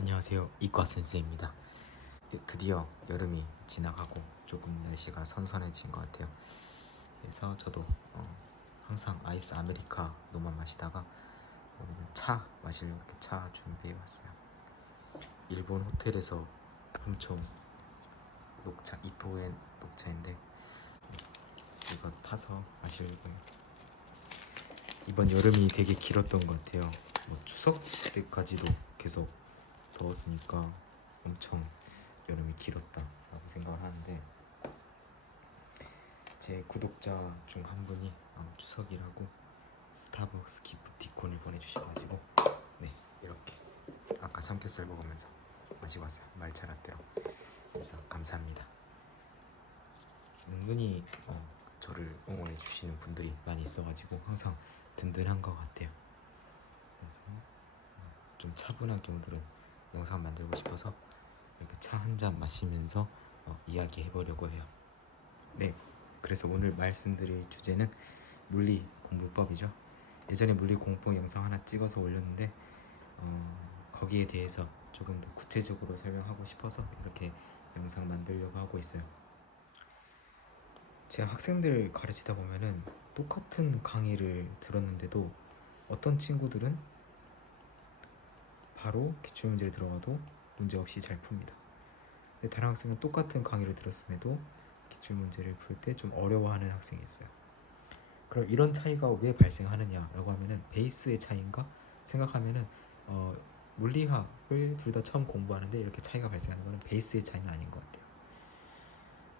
안녕하세요. 이과 센스입니다. 드디어 여름이 지나가고 조금 날씨가 선선해진 것 같아요. 그래서 저도 항상 아이스 아메리카노만 마시다가 오늘은 차 마시려고 이렇게 차 준비해 왔어요. 일본 호텔에서 훔쳐온 녹차, 이토엔 녹차인데 이거 타서 마시려고요. 이번 여름이 되게 길었던 것 같아요. 뭐 추석 때까지도 계속 더웠으니까 엄청 여름이 길었다라고 생각을 하는데, 제 구독자 중 한 분이 추석이라고 스타벅스 기프티콘을 보내주셔가지고 이렇게 아까 삼겹살 먹으면서 마시고 왔어요. 말차 라떼로. 그래서 감사합니다. 은근히 저를 응원해 주시는 분들이 많이 있어가지고 항상 든든한 것 같아요. 그래서 좀 차분하게 오늘은 영상 만들고 싶어서 이렇게 차 한 잔 마시면서 이야기해 보려고 해요. 네, 그래서 오늘 말씀드릴 주제는 물리 공부법이죠. 예전에 물리 공부법 영상 하나 찍어서 올렸는데 거기에 대해서 조금 더 구체적으로 설명하고 싶어서 이렇게 영상 만들려고 하고 있어요. 제가 학생들 가르치다 보면은 똑같은 강의를 들었는데도 어떤 친구들은 바로 기출문제를 들어가도 문제없이 잘 풉니다. 근데 다른 학생은 똑같은 강의를 들었음에도 기출문제를 풀 때 좀 어려워하는 학생이 있어요. 그럼 이런 차이가 왜 발생하느냐라고 하면은 베이스의 차이인가 생각하면은 물리학을 둘 다 처음 공부하는데 이렇게 차이가 발생하는 거는 베이스의 차이는 아닌 것 같아요.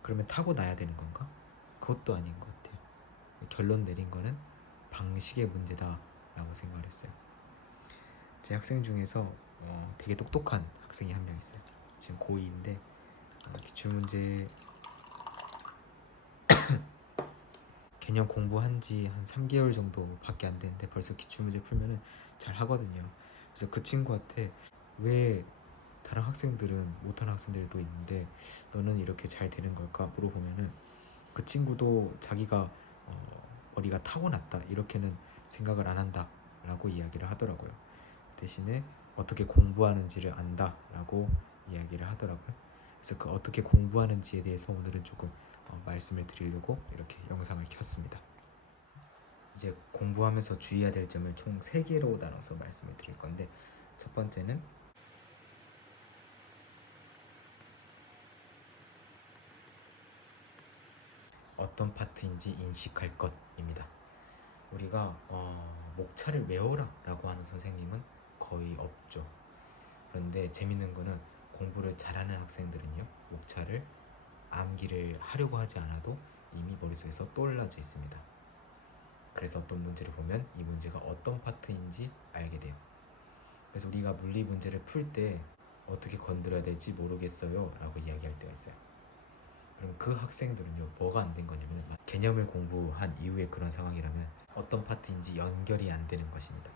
그러면 타고나야 되는 건가? 그것도 아닌 것 같아요. 결론 내린 거는 방식의 문제다라고 생각을 했어요. 제 학생 중에서 되게 똑똑한 학생이 한 명 있어요. 지금 고2인데 기출문제 개념 공부한 지 한 3개월 정도밖에 안 됐는데 벌써 기출문제 풀면은 잘 하거든요. 그래서 그 친구한테 왜 다른 학생들은 못하는 학생들도 있는데 너는 이렇게 잘 되는 걸까 물어보면은 그 친구도 자기가 머리가 타고났다 이렇게는 생각을 안 한다 라고 이야기를 하더라고요. 대신에 어떻게 공부하는지를 안다 라고 이야기를 하더라고요. 그래서 그 어떻게 공부하는지에 대해서 오늘은 조금 말씀을 드리려고 이렇게 영상을 켰습니다. 이제 공부하면서 주의해야 될 점을 총 3개로 나눠서 말씀을 드릴 건데, 첫 번째는 어떤 파트인지 인식할 것입니다. 우리가 목차를 외워라 라고 하는 선생님은 거의 없죠. 그런데 재밌는 거는 공부를 잘하는 학생들은요, 목차를 암기를 하려고 하지 않아도 이미 머릿속에서 떠올라져 있습니다. 그래서 어떤 문제를 보면 이 문제가 어떤 파트인지 알게 돼요. 그래서 우리가 물리 문제를 풀 때 어떻게 건드려야 될지 모르겠어요 라고 이야기할 때가 있어요. 그럼 그 학생들은요, 뭐가 안 된 거냐면 개념을 공부한 이후에 그런 상황이라면 어떤 파트인지 연결이 안 되는 것입니다.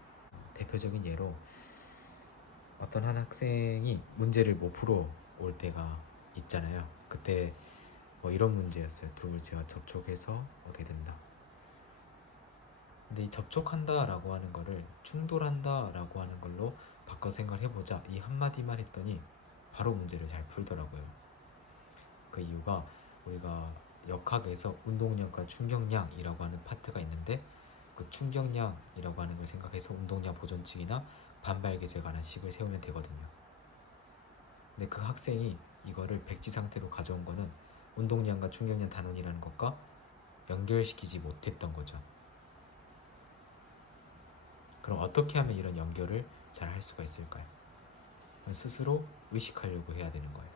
대표적인 예로 어떤 한 학생이 문제를 못 풀어 올 때가 있잖아요. 그때 뭐 이런 문제였어요. 두 물체가 접촉해서 어떻게 된다. 근데 이 접촉한다 라고 하는 거를 충돌한다 라고 하는 걸로 바꿔 생각을 해보자, 이 한마디만 했더니 바로 문제를 잘 풀더라고요. 그 이유가 우리가 역학에서 운동량과 충격량이라고 하는 파트가 있는데, 그 충격량이라고 하는 걸 생각해서 운동량 보존칙이나 반발계수에 관한 식을 세우면 되거든요. 근데 그 학생이 이거를 백지 상태로 가져온 거는 운동량과 충격량 단원이라는 것과 연결시키지 못했던 거죠. 그럼 어떻게 하면 이런 연결을 잘 할 수가 있을까요? 스스로 의식하려고 해야 되는 거예요.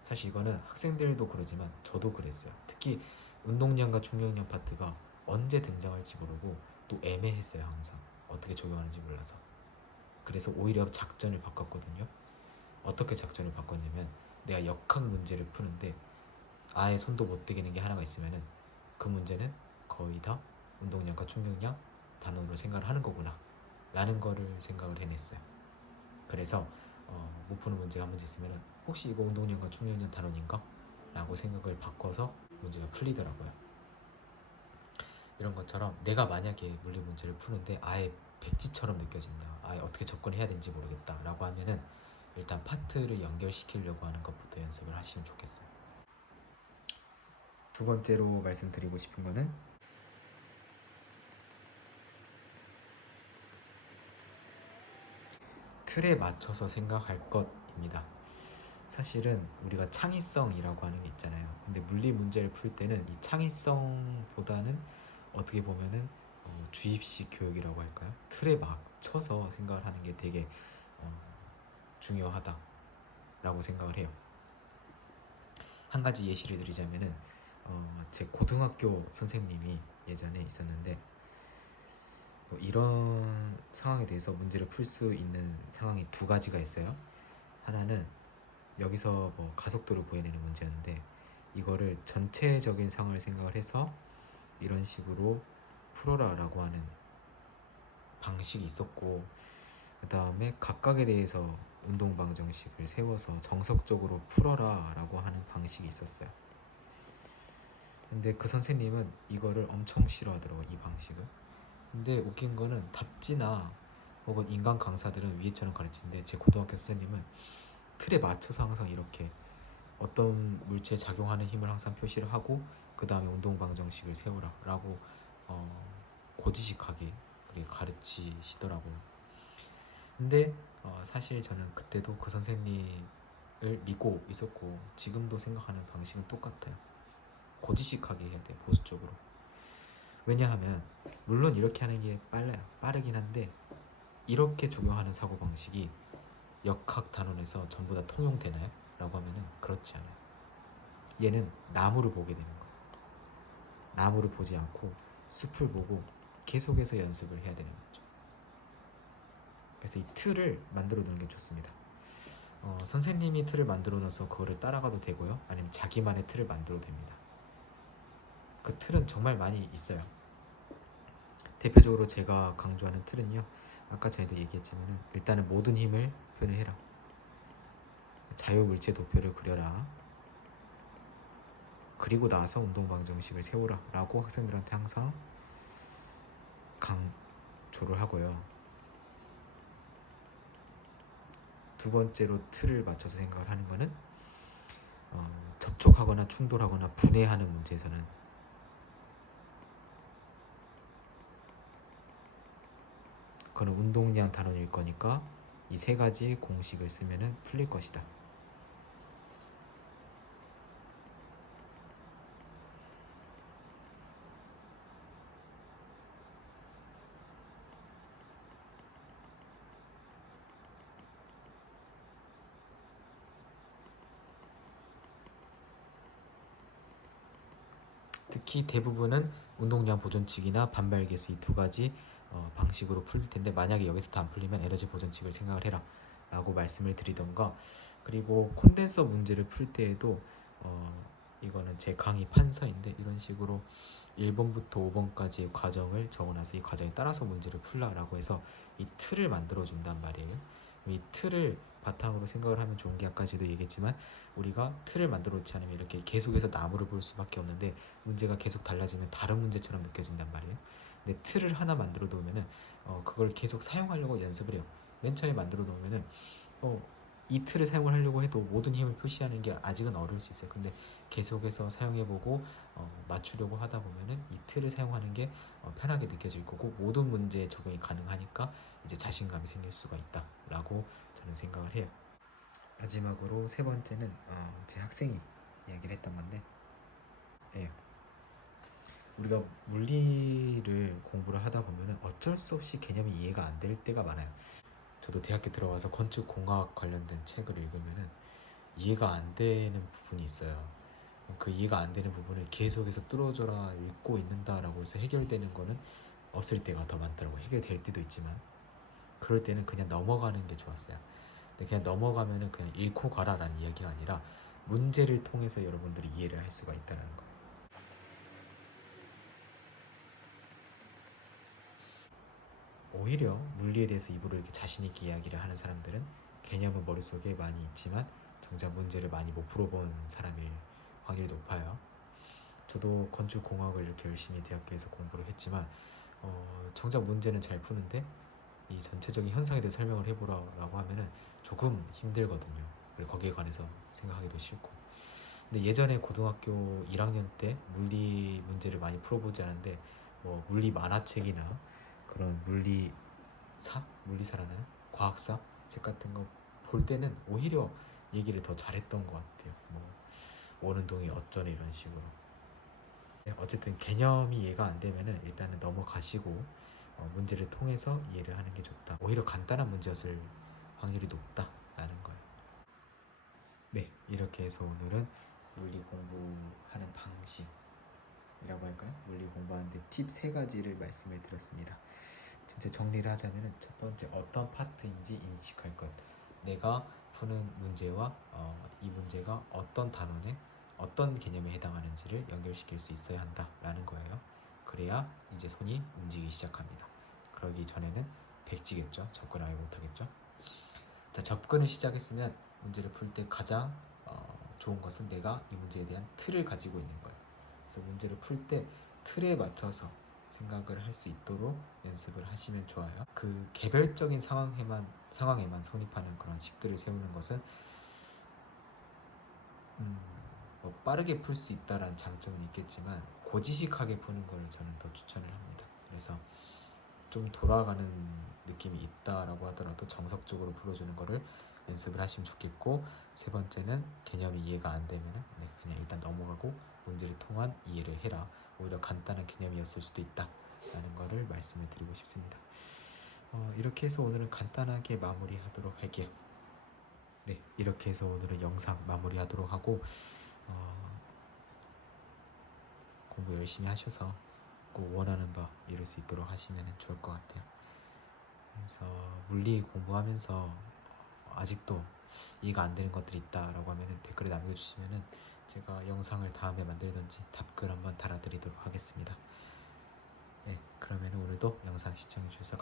사실 이거는 학생들도 그러지만 저도 그랬어요. 특히 운동량과 충격량 파트가 언제 등장할지 모르고 또 애매했어요. 항상 어떻게 적용하는지 몰라서. 그래서 오히려 작전을 바꿨거든요. 어떻게 작전을 바꿨냐면, 내가 역학 문제를 푸는데 아예 손도 못 대기는 게 하나가 있으면은 그 문제는 거의 다 운동량과 충격량 단원으로 생각을 하는 거구나 라는 거를 생각을 해냈어요. 그래서 못 푸는 문제가 한 문제 있으면 혹시 이거 운동량과 충격량 단원인가? 라고 생각을 바꿔서 문제가 풀리더라고요. 이런 것처럼 내가 만약에 물리 문제를 푸는데 아예 백지처럼 느껴진다. 어떻게 접근해야 되는지 모르겠다 라고 하면은 일단 파트를 연결시키려고 하는 것부터 연습을 하시면 좋겠어요. 두 번째로 말씀드리고 싶은 거는 틀에 맞춰서 생각할 것입니다. 사실은 우리가 창의성이라고 하는 게 있잖아요. 근데 물리 문제를 풀 때는 이 창의성보다는 어떻게 보면은 주입식 교육이라고 할까요? 틀에 맞춰서 생각을 하는 게 되게 중요하다라고 생각을 해요. 한 가지 예시를 드리자면은 제 고등학교 선생님이 예전에 있었는데 이런 상황에 대해서 문제를 풀 수 있는 상황이 두 가지가 있어요. 하나는 여기서 가속도를 구해내는 문제였는데 이거를 전체적인 상황을 생각을 해서 이런 식으로 풀어라 라고 하는 방식이 있었고, 그 다음에 각각에 대해서 운동 방정식을 세워서 정석적으로 풀어라 라고 하는 방식이 있었어요. 근데 그 선생님은 이거를 엄청 싫어하더라고요, 이 방식을. 근데 웃긴 거는 답지나 혹은 인간 강사들은 위에처럼 가르치는데 제 고등학교 선생님은 틀에 맞춰서 항상 이렇게 어떤 물체에 작용하는 힘을 항상 표시를 하고 그 다음에 운동 방정식을 세우라 라고 고지식하게 그렇게 가르치시더라고요. 근데 사실 저는 그때도 그 선생님을 믿고 있었고 지금도 생각하는 방식은 똑같아요. 고지식하게 해야 돼, 보수적으로. 왜냐하면 물론 이렇게 하는 게 빠르긴 한데 이렇게 적용하는 사고방식이 역학 단원에서 전부 다 통용되나요? 라고 하면은 그렇지 않아요. 얘는 나무를 보게 되는 거예요. 나무를 보지 않고 숲을 보고 계속해서 연습을 해야 되는 거죠. 그래서 이 틀을 만들어 두는 게 좋습니다. 선생님이 틀을 만들어 놔서 그거를 따라가도 되고요, 아니면 자기만의 틀을 만들어도 됩니다. 그 틀은 정말 많이 있어요. 대표적으로 제가 강조하는 틀은요, 아까 전에도 얘기했지만 일단은 모든 힘을 표현해라, 자유물체 도표를 그려라, 그리고 나서 운동방정식을 세우라 라고 학생들한테 항상 강조를 하고요. 두 번째로 틀을 맞춰서 생각을 하는 거는 접촉하거나 충돌하거나 분해하는 문제에서는 그거는 운동량 단원일 거니까 이 세 가지 공식을 쓰면 풀릴 것이다. 특히 대부분은 운동량 보존칙이나 반발계수 이 두 가지 방식으로 풀릴 텐데, 만약에 여기서도 안 풀리면 에너지 보존칙을 생각을 해라 라고 말씀을 드리던가, 그리고 콘덴서 문제를 풀 때에도 이거는 제 강의 판서인데 이런 식으로 1번부터 5번까지의 과정을 적어놔서 이 과정에 따라서 문제를 풀라라고 해서 이 틀을 만들어 준단 말이에요. 이 틀을 바탕으로 생각을 하면 좋은 게 아까도 얘기했지만 우리가 틀을 만들어 놓지 않으면 이렇게 계속해서 나무를 볼 수밖에 없는데 문제가 계속 달라지면 다른 문제처럼 느껴진단 말이에요. 근데 틀을 하나 만들어 놓으면은 그걸 계속 사용하려고 연습을 해요. 맨 처음에 만들어 놓으면은 이 틀을 사용을 하려고 해도 모든 힘을 표시하는 게 아직은 어려울 수 있어요. 근데 계속해서 사용해보고 맞추려고 하다 보면은 이 틀을 사용하는 게 편하게 느껴질 거고 모든 문제에 적용이 가능하니까 이제 자신감이 생길 수가 있다라고 저는 생각을 해요. 마지막으로 세 번째는 제 학생이 이야기를 했던 건데, 예, 우리가 물리를 공부를 하다 보면은 어쩔 수 없이 개념이 이해가 안 될 때가 많아요. 저도 대학교 들어와서 건축공학 관련된 책을 읽으면은 이해가 안 되는 부분이 있어요. 그 이해가 안 되는 부분을 계속해서 뚫어져라 읽고 있는다라고 해서 해결되는 거는 없을 때가 더 많더라고요. 해결될 때도 있지만 그럴 때는 그냥 넘어가는 게 좋았어요. 근데 그냥 넘어가면은 그냥 읽고 가라라는 이야기가 아니라 문제를 통해서 여러분들이 이해를 할 수가 있다는 거예요. 오히려 물리에 대해서 입으로 이렇게 자신 있게 이야기를 하는 사람들은 개념은 머릿속에 많이 있지만 정작 문제를 많이 못 풀어본 사람일 확률이 높아요. 저도 건축공학을 이렇게 열심히 대학교에서 공부를 했지만 정작 문제는 잘 푸는데 이 전체적인 현상에 대해 설명을 해보라고 하면은 조금 힘들거든요. 그리고 거기에 관해서 생각하기도 싫고. 근데 예전에 고등학교 1학년 때 물리 문제를 많이 풀어보지 않았는데 뭐 물리 만화책이나 그런 물리사라는 과학사 책 같은 거 볼 때는 오히려 얘기를 더 잘했던 것 같아요. 뭐 오는 동이 어쩌네 이런 식으로. 어쨌든 개념이 이해가 안 되면은 일단은 넘어가시고 문제를 통해서 이해를 하는 게 좋다. 오히려 간단한 문제였을 확률이 높다라는 거예요. 네, 이렇게 해서 오늘은 물리 공부하는 방식이라고 할까요? 물리 공부하는데 팁 3가지를 말씀을 드렸습니다. 전체 정리를 하자면은 첫 번째 어떤 파트인지 인식할 것. 내가 푸는 문제와 이 문제가 어떤 단원에 어떤 개념에 해당하는지를 연결시킬 수 있어야 한다라는 거예요. 그래야 이제 손이 움직이기 시작합니다. 그러기 전에는 백지겠죠. 접근하지 못하겠죠. 자, 접근을 시작했으면 문제를 풀 때 가장 좋은 것은 내가 이 문제에 대한 틀을 가지고 있는 거예요. 그래서 문제를 풀 때 틀에 맞춰서 생각을 할 수 있도록 연습을 하시면 좋아요. 그 개별적인 상황에만 성립하는 그런 식들을 세우는 것은 뭐 빠르게 풀 수 있다라는 장점은 있겠지만 고지식하게 푸는 걸 저는 더 추천을 합니다. 그래서 좀 돌아가는 느낌이 있다라고 하더라도 정석적으로 풀어주는 거를 연습을 하시면 좋겠고, 세 번째는 개념이 이해가 안 되면 그냥 일단 넘어가고 문제를 통한 이해를 해라. 오히려 간단한 개념이었을 수도 있다 라는 거를 말씀을 드리고 싶습니다. 이렇게 해서 오늘은 간단하게 마무리하도록 할게요. 네, 이렇게 해서 오늘은 영상 마무리하도록 하고 공부 열심히 하셔서 꼭 원하는 바 이룰 수 있도록 하시면 좋을 것 같아요. 그래서 물리 공부하면서 아직도 이해가 안 되는 것들이 있다라고 하면 댓글에 남겨주시면 제가 영상을 다음에 만들든지 답글 한번 달아드리도록 하겠습니다. 네, 그러면 오늘도 영상 시청해주셔서